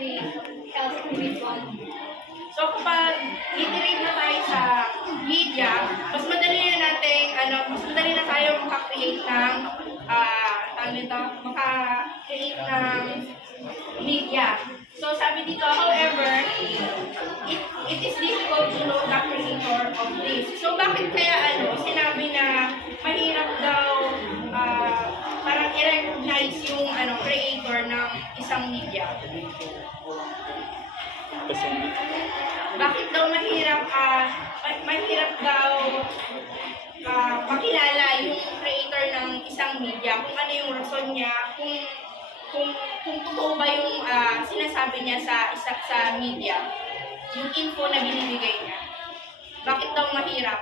especially health individual. So kapag literate na tayo sa media, mas madali na natin, mas madali na tayo maka-create ng, maka-create ng media. So sabi dito, however, it is difficult to know the creator of this. So bakit kaya sinabi na mahirap daw parang i-recognize yung creator ng isang media? Bakit daw mahirap daw makilala yung creator ng isang media, kung ano yung rason niya, kung totoo ba yung sinasabi niya sa media, yung info na binibigay niya. Bakit daw mahirap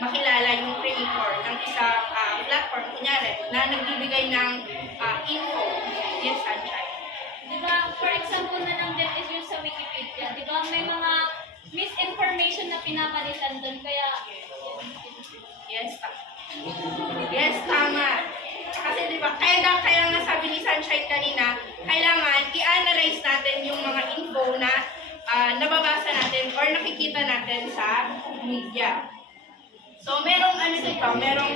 makilala yung creator ng isang platform, kunyari, na nagbibigay ng info? Yes, Sunshine. Diba, for example na lang din is yung sa Wikipedia. Diba, may mga misinformation na pinapalitan doon, kaya Yes, tama. Kasi diba, kaya nga sabi ni Sunshine kanina, kailangan i-analyze natin yung mga info na nababasa natin or nakikita natin sa media. So, merong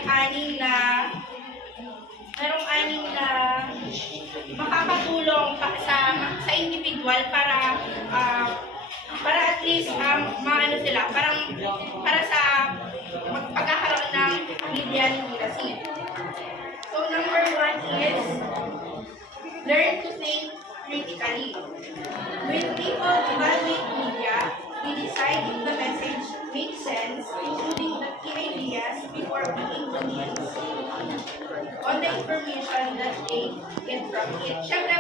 anim na makakatulong sa individual para at least para sa pagkakaroon ng media literacy. So number 1 is learn to think critically. When people evaluate media, we decide if the message makes sense, including the key ideas before making opinions on the information that they get from it. Siyempre,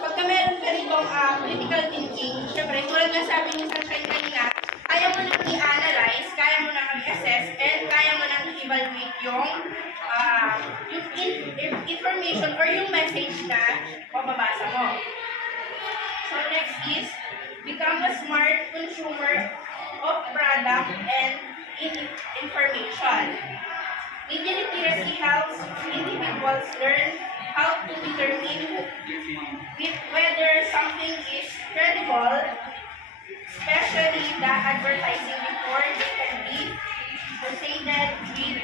pagka meron ka ritong critical thinking, siyempre, tulad na sabi ni Sunshine kanina, kaya mo nang i-analyze, kaya mo nang i-assess, and kaya mo nang i-evaluate yung information or yung message na mababasa mo. So next is, become a smart consumer of product and information. Media literacy helps individuals learn how to determine whether something is credible, especially the advertising before they can be proceeded with